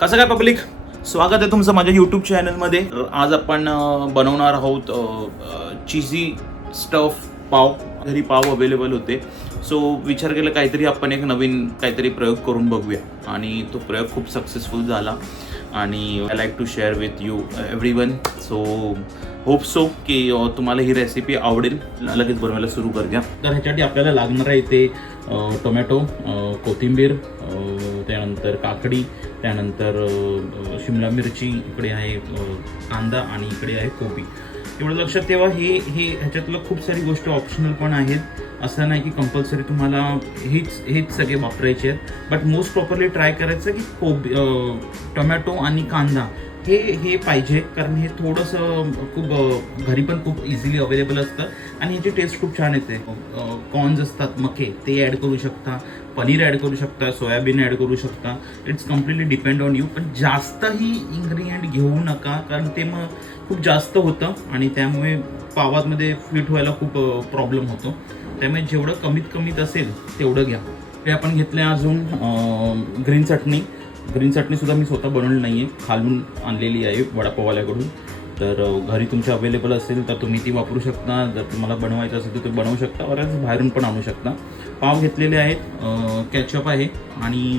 कसं काय पब्लिक? स्वागत आहे तुमचं माझ्या यूट्यूब चॅनलमध्ये आज आपण बनवणार आहोत चिझी स्टफ पाव. घरी पाव अवेलेबल होते. सो विचार केला काहीतरी आपण एक नवीन काहीतरी प्रयोग करून बघूया. आणि तो प्रयोग खूप सक्सेसफुल झाला. आणि I like to share with you everyone so hope so की तुम्हाला ही रेसिपी आवडेल. लगेच बनवायला सुरू करूया. तर ह्याच्यासाठी आपल्याला लागणार आहे ते टोमॅटो कोथिंबीर त्यानंतर काकडी त्यानंतर शिमला मिरची इकडे आहे कांदा आणि इकडे आहे कोबी. एवढं लक्षात ठेवा हे हे ह्याच्यातलं खूप सारी गोष्टी ऑप्शनल पण आहेत. असं नाही की कंपल्सरी तुम्हाला हेच हेच सगळे वापरायचे आहेत. बट मोस्ट प्रॉपरली ट्राय करायचं की कोबी टोमॅटो आणि कांदा हे हे पाहिजे कारण हे थोडंसं खूप घरी पण खूप इझिली अवेलेबल असतं. आणि ह्याची टेस्ट खूप छान येते. कॉर्न्स असतात मके ते ॲड करू शकता. पनीर ॲड करू शकता सोयाबीन ॲड करू शकता. It's completely depend on you पण जास्तही इन्ग्रेडियंट घेऊ नका कारण ते मग खूप जास्त होतं आणि त्यामुळे पावामध्ये फिट व्हायला खूप प्रॉब्लेम होतो. त्यामुळे जेवढं कमीत कमीत असेल तेवढं घ्या. ते आपण घेतले अजून ग्रीन चटणी. ग्रीन चटणी सुद्धा मी स्वतः बनवली नाही आहे खालून आणलेली आहे वडापाववाल्याकडून. तर घरी तुमच्या अवेलेबल असेल तर तुम्ही ती वापरू शकता. जर तुम्हाला बनवायचं असेल तर तुम्ही बनवू शकता. बऱ्याच बाहेरून पण आणू शकता. पाव घेतलेले आहेत कॅचअप आहे आणि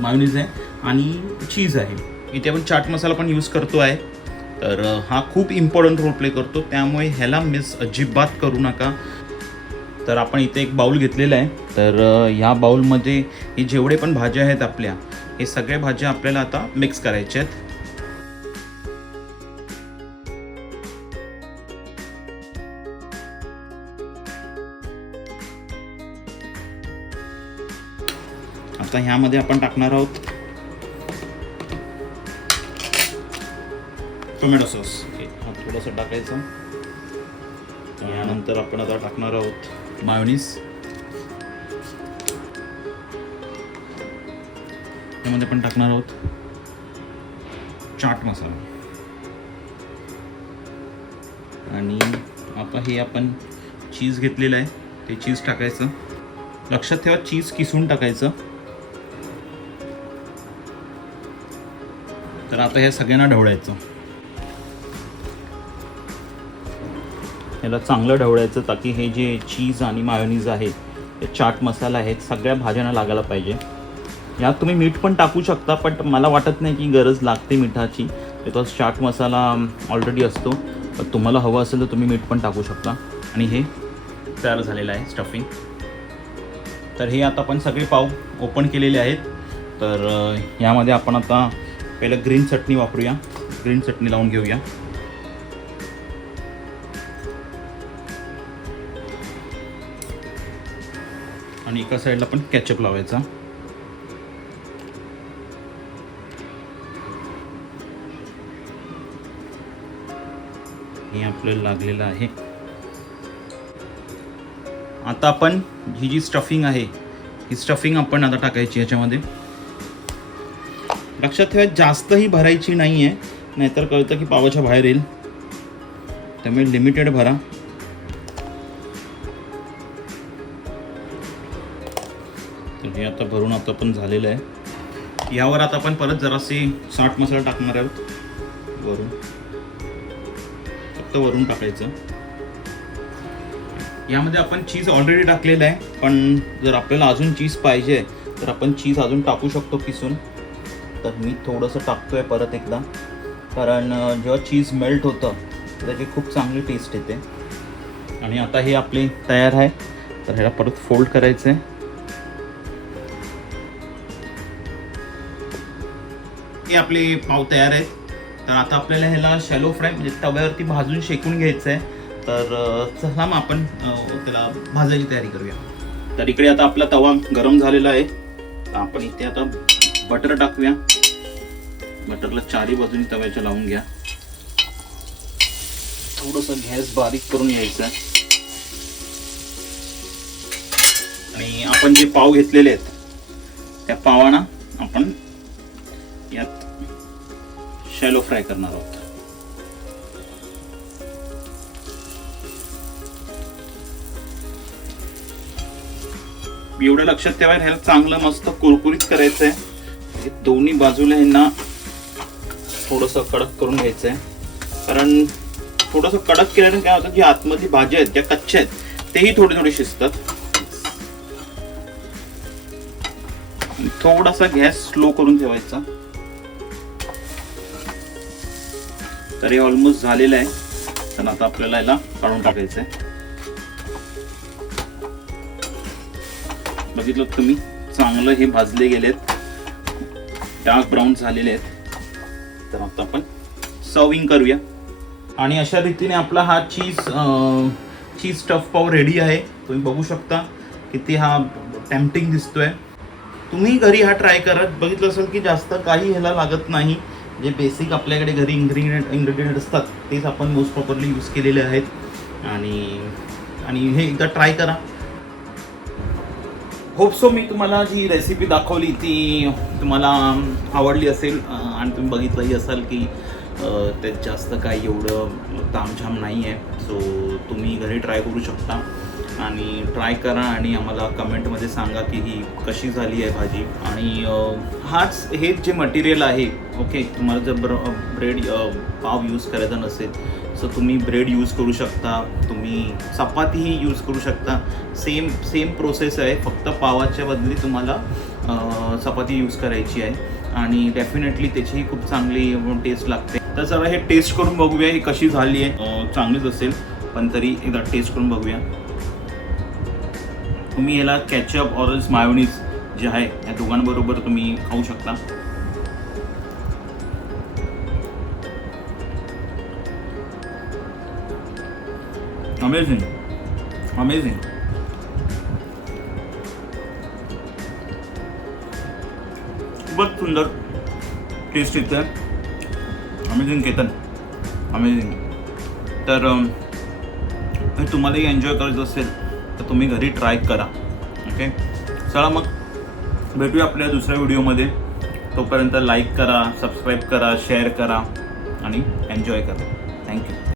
मायोनीज आहे आणि चीज आहे. इथे आपण चाट मसाला पण यूज करतो आहे. तर हा खूप इम्पॉर्टंट रोल प्ले करतो. त्यामुळे ह्याला मिस अजिबात करू नका. तर आपण इथे एक बाउल घेतलेला आहे. तर ह्या बाऊलमध्ये हे जेवढे पण भाज्या आहेत आपल्या हे सगळे भाज्या आपल्याला आता मिक्स करायच्या आहेत. आता ह्यामध्ये आपण टाकणार आहोत टोमॅटो सॉस. हा थोडंसं टाकायचं. यानंतर आपण आता टाकणार आहोत मायोनीस. त्यामध्ये पण टाकणार आहोत. चाट मसाला. आणि आता हे आपण चीज घेतलेलं आहे. ते चीज टाकायचं. लक्षात ठेवा चीज किसून टाकायचं. तर आता हे सगळ्यांना ढवळायचं. याला चांगलं ढवळायचं ताकी हे जे चीज आणि मायोनीज आहे ते चाट मसाला आहेत सगळ्या भाज्यांना लागायला पाहिजे. यात तुम्ही मीठ पण टाकू शकता पण मला वाटत नाही की गरज लागते मिठाची. बिकॉज चाट मसाला ऑलरेडी असतो. पण तुम्हाला हवं असेल तर तुम्ही मीठ पण टाकू शकता. आणि हे तयार झालेलं आहे स्टफिंग तर हे आता आपण सगळे पाव ओपन केलेले आहेत. तर यामध्ये आपण आता पहिलं ग्रीन चटणी वापरूया. ग्रीन चटणी लावून घेऊया. आणि एका साईडला पण कॅचअप लावायचा. हे आपल्याला लागलेलं आहे. आता आपण ही जी स्टफिंग आहे ही स्टफिंग आपण आता टाकायची याच्यामध्ये. लक्षात ठेवा जास्तही भरायची नाही आहे नाहीतर कळतं की पावाच्या बाहेर येईल. त्यामुळे लिमिटेड भरा. तर हे आता भरून आता पण झालेलं आहे. यावर आता आपण परत जरासे साठ मसाला टाकणार आहोत. वरून. फक्त वरून टाकायचं. यामध्ये आपण चीज ऑलरेडी टाकलेलं आहे पण जर आपल्याला अजून चीज पाहिजे तर आपण चीज अजून टाकू शकतो किसून तर मी थोडंसं टाकतोय परत एकदा. कारण जेव्हा चीज मेल्ट होतं त्याची खूप चांगली टेस्ट येते. आणि आता हे आपले तयार आहे. तर ह्याला परत फोल्ड करायचं आहे हे आपले पाव तयार आहेत तर आता आपल्याला ह्याला शॅलो फ्राय म्हणजे तव्यावरती भाजून शेकून घ्यायचं आहे तर चला मग आपण त्याला भाजायची तयारी करूया. तर इकडे आता आपला तवा गरम झालेला आहे. तर आपण इथे आता बटर टाकूया. बटरला चारी बाजूनी तव्याच्या लावून घ्या. थोडंसं गॅस बारीक करून यायचं आणि आपण जे पाव घेतलेले आहेत त्या पावाना आपण शॅलो फ्राय करणार आहोत? एवढं लक्षात ठेवायला ह्याला चांगलं मस्त कुरकुरीत करायचंय. दोन्ही बाजूला ह्यांना थोडंसं कडक करून घ्यायचंय. कारण थोडंसं कडक केल्याने काय होतं जी आतमधली भाज्या आहेत ज्या कच्च्या आहेत तेही थोडे थोडे शिजतात. थोडासा गॅस स्लो करून ठेवायचा. तर हे ऑलमोस्ट झालेलं आहे. तर आता आपल्याला याला काढून टाकायचं आहे. बघितलं तुम्ही? चांगलं हे भाजले गेलेत. डार्क ब्राऊन झालेले आहेत. तर आता आपण सर्विंग करूया. आणि अशा रीतीने आपला हा चीज चीज स्टफ पाव रेडी आहे. तुम्ही बघू शकता किती हा टेम्पटिंग दिसतोय. तुम्ही घरी हा ट्राय करत बघितलं असेल की जास्त काही ह्याला लागत नाही. जे बेसिक आपल्याकडे घरी इन्ग्रेडियंट इन्ग्रेडियंट असतात तेच आपण मोस्ट प्रॉपरली यूज केलेले आहेत. आणि आणि हे एकदा ट्राय करा. होप सो मी तुम्हाला जी रेसिपी दाखवली ती तुम्हाला आवडली असेल आणि तुम्ही बघितलंही असाल की त्यात जास्त काही एवढं तामझाम नाही आहे. सो तुम्ही घरी ट्राय करू शकता. आणि ट्राय करा आणि आम्हाला कमेंटमध्ये सांगा की ही कशी झाली आहे भाजी. आणि हाच हेच जे मटेरियल आहे ओके तुम्हाला जर ब्र ब्रेड पाव यूज करायचा नसेल सो तुम्ही ब्रेड यूज करू शकता. तुम्ही चपातीही यूज करू शकता. सेम सेम प्रोसेस आहे. फक्त पावाच्या बदली तुम्हाला चपाती यूज करायची आहे. आणि डेफिनेटली त्याचीही खूप चांगली टेस्ट लागते. तर जरा हे टेस्ट करून बघूया ही कशी झाली आहे. चांगलीच असेल पण तरी एकदा टेस्ट करून बघूया. तुम्ही याला कॅचअप ऑरल्स मायोनीज जे आहे या दोघांबरोबर तुम्ही खाऊ शकता. अमेझिंग अमेझिंग खूपच सुंदर टेस्ट येतं अमेझिंग केतन अमेझिंग तर um, तुम्हालाही एन्जॉय करायचं असेल तर तुम्ही घरी ट्राय करा. ओके चला मग भेटूया आपल्या दुसऱ्या व्हिडिओमध्ये तोपर्यंत लाईक करा सबस्क्राईब करा शेअर करा आणि एन्जॉय करा. थँक्यू